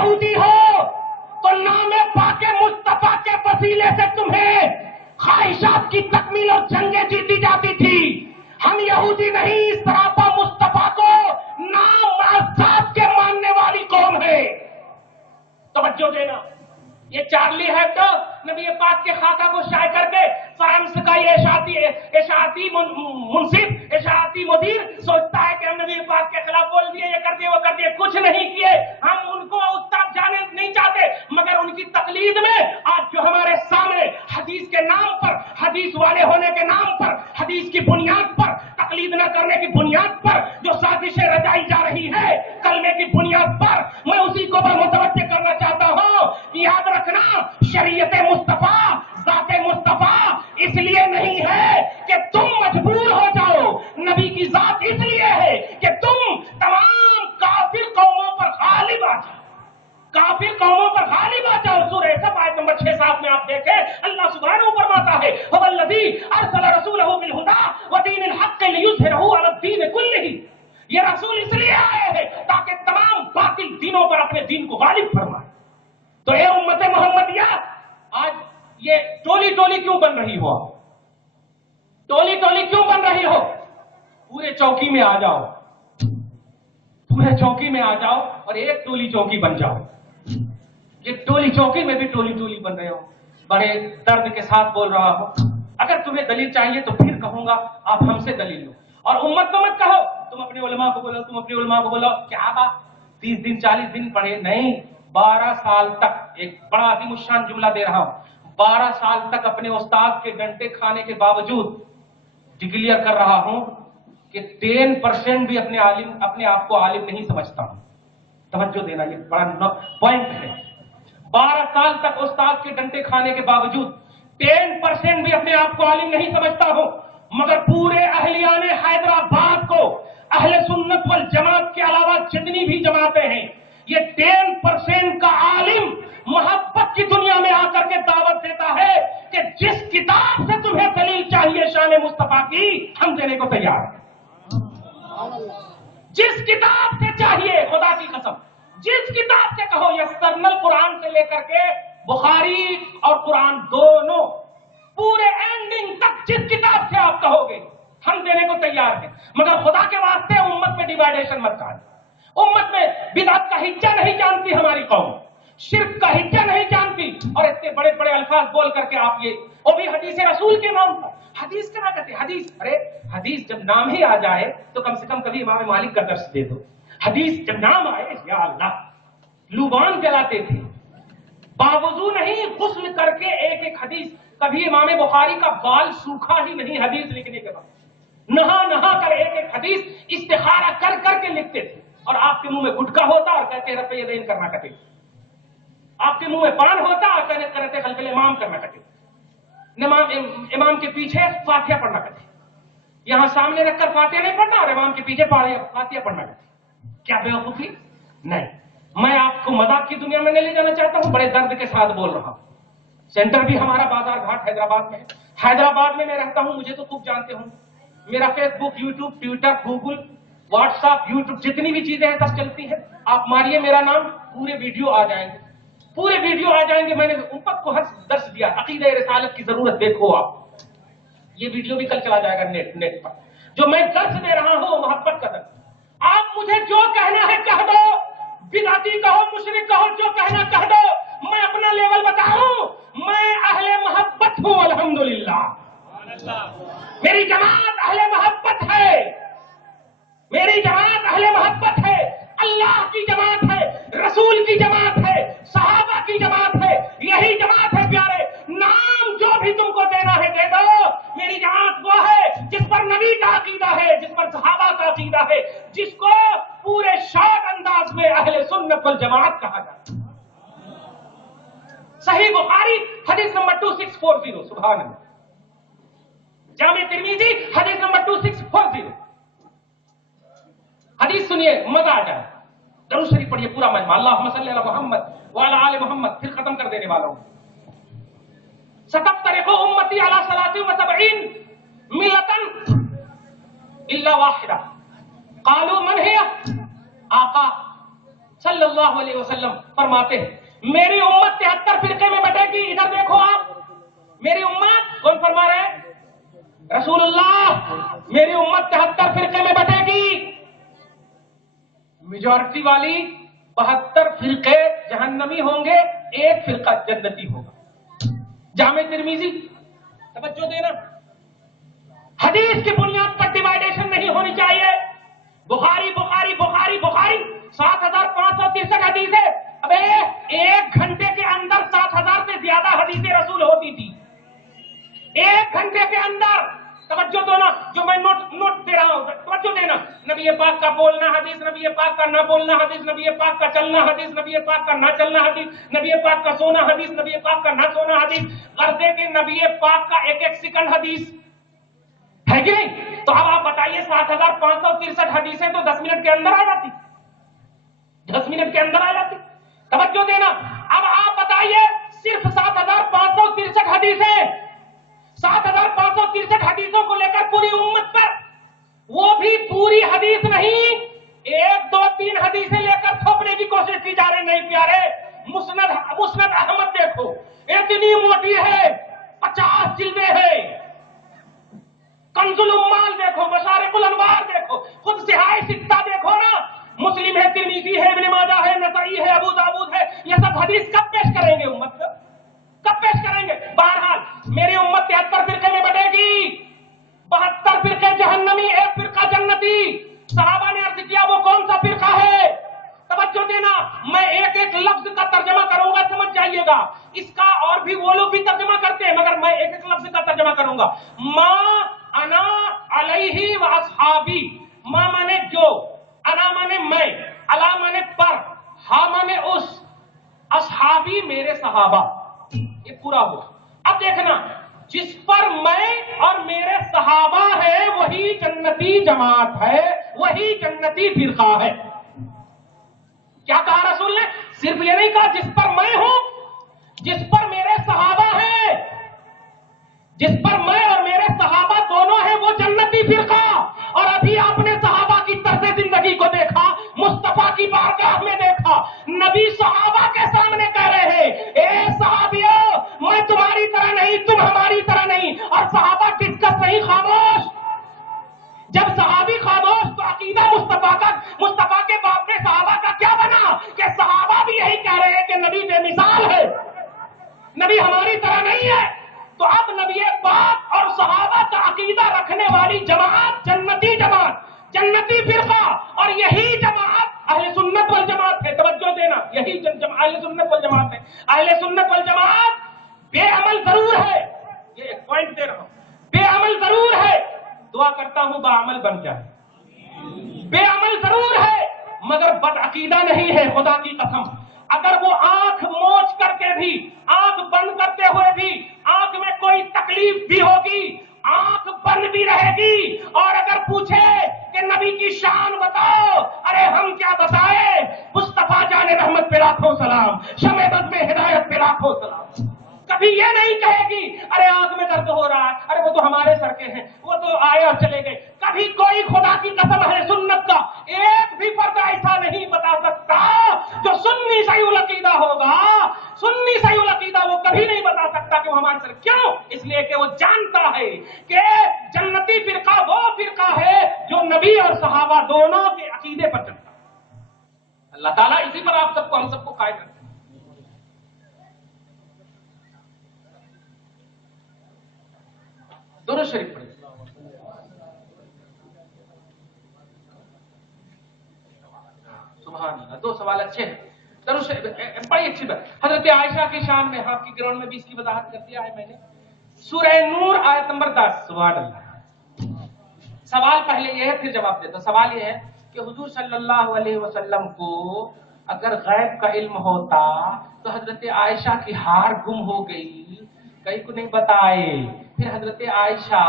یہودی ہو تو نام پاک مصطفیٰ کے وسیلے سے تمہیں خواہشات کی تکمیل اور جنگیں جیتی جاتی تھی. ہم یہودی نہیں، اس طرح مصطفیٰ کو نام معزات کے ماننے والی قوم ہے. توجہ دینا. یہ چارلی ہیبڈو نبی پاک کے خاکہ کو شائع کر کے فرانس کا یہ اشاعتی منصف، اشاعتی مدیر سوچتا ہے کہ ہم نبی پاک کے خلاف بول دیے، یہ کر دیے، وہ کر دیے. کچھ نہیں کیے. ہم ان کو استاد جانے نہیں چاہتے، مگر ان کی تقلید میں آج جو ہمارے سامنے حدیث کے نام پر، حدیث والے ہونے کے نام پر، حدیث کی بنیاد پر، تقلید نہ کرنے کی بنیاد پر جو سازشیں رچائی جا رہی ہے کلمے کی بنیاد پر، میں اسی کو متوجہ کرنا چاہتا ہوں. یاد رکھنا، شریعت مصطفیٰ، ذات مصطفیٰ اس لیے نہیں ہے کہ تم مجبور ہو جاؤ. نبی کی ذات اس لیے ہے کہ تم تمام کافر قوموں پر غالب آ جاؤ. کافر قوموں پر غالب آ جاؤ. سورہ سب آیت نمبر 6-7 میں آپ دیکھیں اللہ سبحانہ فرماتا ہے هو الذی ارسل رسولہ بالہدی ودین الحق لیظہرہ علی الدین کلہ. یہ رسول اس لیے آئے ہیں تاکہ تمام باطل دینوں پر اپنے دین کو غالب فرمائے. تو اے امت محمدیہ، آج یہ ٹولی ٹولی کیوں بن رہی ہو؟ ٹولی ٹولی کیوں بن رہی ہو؟ پورے چوکی میں آ جاؤ، پورے چوکی میں آ جاؤ اور ایک ٹولی چوکی بن جاؤ. یہ ٹولی چوکی میں بھی ٹولی ٹولی بن رہے ہو. بڑے درد کے ساتھ بول رہا ہوں، اگر تمہیں دلیل چاہیے تو پھر کہوں گا آپ ہم سے دلیل لو. اور امت کو مت کہو تم اپنے علماء کو بولو، تم اپنے علماء کو بولو. کیا بات 30 دن 40 دن پڑھے؟ نہیں، 12 سال تک. ایک بڑا عظیم الشان جملہ دے رہا ہوں. 12 سال تک اپنے استاد کے ڈنڈے کھانے کے باوجود ڈکلیئر کر رہا ہوں کہ 10% بھی اپنے آپ کو عالم نہیں سمجھتا ہوں. توجہ دینا، یہ بڑا پوائنٹ ہے. 12 سال تک استاد کے ڈنڈے کھانے کے باوجود 10% بھی اپنے آپ کو عالم نہیں سمجھتا ہوں. مگر پورے اہلیان حیدرآباد کو، اہل سنت والجماعت کے علاوہ جتنی بھی جماعتیں ہیں، یہ 10% کا عالم محبت کی دنیا میں آ کر کے دعوت دیتا ہے کہ جس کتاب سے تمہیں دلیل چاہیے شان مصطفیٰ کی، ہم دینے کو تیار ہیں. جس کتاب سے چاہیے، خدا کی قسم، جس کتاب سے کہو، یسرنا القرآن سے لے کر کے بخاری اور قرآن دونوں پورے اینڈنگ تک جس کتاب سے آپ کہو گے ہم دینے کو تیار ہیں. مگر خدا کے واسطے امت میں ڈیوائیڈیشن مت ڈالیں. امت میں بدعت کا ہجا نہیں جانتی ہماری قوم، شرک کا ہجا نہیں جانتی، اور اتنے بڑے بڑے الفاظ بول کر کے آپ یہ، وہ بھی حدیث رسول کے نام پر. حدیث کیا کہتے ہیں؟ حدیث، ارے حدیث جب نام ہی آ جائے تو کم سے کم کبھی امام مالک کا درس دے دو. حدیث جب نام آئے، یا اللہ، لوبان جلاتے تھے باوضو نہیں، غسل کر کے ایک ایک حدیث. کبھی امام بخاری کا بال سوکھا ہی نہیں حدیث لکھنے کے بعد، نہا نہا کر ایک ایک حدیث استخارہ کر کر کے لکھتے تھے. اور آپ کے منہ میں گٹکا ہوتا اور کہتے رب یدین کرنا کٹے. آپ کے منہ میں پان ہوتا اور کہتے خلف الامام کرنا کٹے. امام کے پیچھے فاتحہ پڑھنا کٹے. یہاں سامنے رکھ کر فاتحہ نہیں پڑھنا اور امام کے پیچھے فاتحہ پڑھنا کٹے. کیا بیوقوفی؟ نہیں. میں آپ کو مذاق کی دنیا میں نہیں لے جانا چاہتا ہوں، بڑے درد کے ساتھ بول رہا ہوں. سینٹر بھی ہمارا بازار گھاٹ حیدرآباد میں ہے. حیدرآباد میں رہتا ہوں، مجھے تو خوب جانتے ہوں. میرا Facebook, YouTube, Twitter, Google, WhatsApp, YouTube, جتنی بھی چیزیں ہیں سب چلتی ہیں. آپ ماریے میرا نام، پورے ویڈیو آ جائیں گے، پورے ویڈیو آ جائیں گے. میں نے امت کو ہر درس دیا، عقیدہ رسالت کی ضرورت دیکھو آپ. یہ ویڈیو بھی کل چلا جائے گا نیٹ پر. جو میں درس دے رہا ہوں محبت کا درس. آپ مجھے جو کہنا ہے کہہ دو، بدعتی کہو، مشرک کہو، جو کہنا کہہ دو. میں اپنا لیول بتاؤں، میں اہل محبت ہوں الحمدللہ. میری جماعت اہل محبت ہے، میری جماعت اہل محبت ہے. اللہ کی جماعت ہے، رسول کی جماعت ہے، صحابہ کی جماعت ہے. یہی جماعت ہے پیارے. نام جو بھی تم کو دینا ہے دے دو. میری جماعت وہ ہے جس پر نبی کا عقیدہ ہے، جس پر صحابہ کا عقیدہ ہے، جس کو پورے شاد انداز میں اہل سنت والجماعت کہا جاتا ہے. صحیح بخاری حدیث نمبر 2640، سبحان اللہ. جامع ترمذی حدیث نمبر 2640. حدیث سنیے، مزہ آ جائے. درود شریف پڑھیے پورا مجمع، اللہم صلی علی محمد وعلی آل محمد. پھر ختم کر دینے والا ہوں. ستفترق امتی علی 73 ملة الا واحدة قالوا من هي؟ آقا صلی اللہ علیہ وسلم فرماتے ہیں میری امت 73 فرقے میں بٹے گی. ادھر دیکھو آپ, میری امت کون فرما رہے ہیں؟ رسول اللہ. میری امت 73 فرقے میں بٹے گی. میجورٹی والی 72 فرقے جہنمی ہوں گے, ایک فرقہ جنتی ہوگا. جامع ترمذی, توجہ دینا, حدیث کی بنیاد پر ڈیوائیڈیشن نہیں ہونی چاہیے. بخاری بخاری بخاری بخاری 7563 حدیثیں. ابے ایک گھنٹے کے اندر 7000 سے زیادہ حدیث رسول ہوتی تھی. ایک گھنٹے کے اندر. توجہ دو نا, جو میں نوٹ دے رہا ہوں توجہ دینا. نبی پاک کا بولنا حدیث, نبی پاک کا نہ بولنا حدیث, نبی پاک کا چلنا حدیث, نبی پاک کا نہ چلنا حدیث, نبی پاک کا سونا حدیث, نبی پاک کا نہ سونا حدیث. غرضے کہ نبی پاک کا ایک ایک سیکنڈ حدیث ہے کہ نہیں؟ تو اب آپ بتائیے 7563 حدیثیں تو 10 منٹ کے اندر آ جاتی, 10 منٹ کے اندر آ جاتی. توجہ دینا. اب آپ بتائیے صرف 7563 حدیثیں, 7563 حدیثوں کو لے کر پوری امت پر, وہ بھی پوری حدیث نہیں, 1 2 3 حدیثیں لے کر تھوپنے کی کوشش کی جا رہی. نہیں پیارے, مسند احمد دیکھو, اتنی موٹی ہے, 50 جلدیں ہیں. کنز الامال دیکھو, مشارق الانوار دیکھو, خود صحاح ستہ دیکھو نا, مسلم ہے, ترمذی ہے, ابن ماجہ ہے, نسائی ہے, ابو داؤد ہے. یہ سب حدیث کب پیش کریں گے امت کو, کب پیش کریں گے؟ بہرحال میری امت 73 فرقے میں بٹے گی, 72 فرقے جہنمی, ایک فرقہ جنتی. صحابہ نے عرض کیا وہ کون سا فرقہ ہے؟ توجہ دینا, میں ایک ایک لفظ کا ترجمہ کروں گا, سمجھ جائیے گا. اس کا اور بھی وہ لوگ بھی ترجمہ کرتے ہیں, مگر میں ایک ایک لفظ کا ترجمہ کروں گا. ما انا علیہ و اصحابی. ما مانے جو, انا مانے میں, علا مانے پر, ہا مانے اس, اصحابی میرے صحابہ. یہ پورا ہوا. اب دیکھنا, جس پر میں اور میرے صحابہ ہیں وہی جنتی جماعت ہے, وہی جنتی فرقہ ہے. کیا کہا رسول نے؟ صرف یہ نہیں کہا جس پر میں ہوں, جس پر میرے صحابہ ہیں, جس پر میں اور میرے صحابہ دونوں ہیں وہ جنتی فرقہ. اور ابھی آپ نے صحابہ کی طرز زندگی کو دیکھا, مصطفیٰ کی بارگاہ میں دیکھا, نبی صحابہ کے سامنے کہہ رہے ہیں اے صحابیوں, میں تمہاری طرح نہیں, تم ہماری طرح نہیں. اور صحابہ ڈسکس نہیں, خاموش. جب صحابی خاموش تو عقیدہ مصطفیٰ کے باپ نے صحابہ کا کیا بنا کہ صحابہ بھی یہی کہہ رہے ہیں کہ نبی بے مثال ہے, نبی ہماری طرح نہیں ہے. تو اب نبی پاک اور صحابہ کا عقیدہ رکھنے والی جماعت جنتی جماعت, جنتی فرقہ, اور یہی جماعت اہل سنت والجماعت ہے. توجہ دینا, یہی اہل سنت والجماعت ہے. اہل سنت والجماعت بے عمل ضرور ہے, یہ ایک پوائنٹ دے رہا ہوں, بے عمل ضرور ہے. دعا کرتا ہوں باعمل بن جائے. بے عمل ضرور ہے مگر بد عقیدہ نہیں ہے, خدا کی قسم. اگر وہ آنکھ موچ کر کے بھی, آنکھ بند کرتے ہوئے بھی, آنکھ میں کوئی تکلیف بھی ہوگی, آنکھ بند بھی رہے گی, اور اگر پوچھے کہ نبی کی شان بتاؤ, ارے ہم کیا بتائے, مصطفیٰ جان رحمت پہ لاکھوں سلام, شمع بز میں ہدایت پہ لاکھوں سلام. کبھی یہ نہیں کہے گی ارے آنکھ میں درد ہو رہا ہے, ارے وہ تو ہمارے سر کے ہیں, وہ تو آئے اور چلے گئے. کبھی کوئی خدا کی قسم ہے سنت کا ایک بھی فرد ایسا نہیں بتا سکتا جو سنی صحیح العقیدہ ہوگا, سنی صحیح العقیدہ وہ کبھی نہیں بتا سکتا کہ وہ ہمارے سر. کیوں؟ اس لیے کہ وہ جانتا ہے کہ جنتی فرقہ وہ فرقہ ہے جو نبی اور صحابہ دونوں کے عقیدے پر چلتا. اللہ تعالیٰ اسی پر آپ سب کو, ہم سب کو قائم رکھے. درود شریف پڑھیں. سبحان اللہ. 2 سوال اچھے ہیں. درود شریف بڑی اچھی بات. حضرت عائشہ کی شان میں آپ کی گراؤنڈ میں بھی اس کی وضاحت کر دیا ہے میں نے. سورہ نور آیت نمبر 10. سبحان اللہ. سوال پہلے یہ ہے پھر جواب دیتا. سوال یہ ہے کہ حضور صلی اللہ علیہ وسلم کو اگر غیب کا علم ہوتا تو حضرت عائشہ کی ہار گم ہو گئی, کہیں کو نہیں بتائے, پھر حضرت عائشہ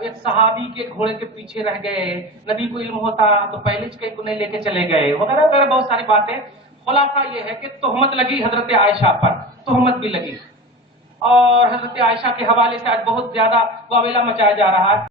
ایک صحابی کے گھوڑے کے پیچھے رہ گئے, نبی کو علم ہوتا تو پہلے کہیں کو نہیں لے کے چلے گئے, وغیرہ وغیرہ بہت ساری باتیں. خلاصہ یہ ہے کہ تہمت لگی حضرت عائشہ پر, تہمت بھی لگی, اور حضرت عائشہ کے حوالے سے آج بہت زیادہ واویلا مچایا جا رہا ہے.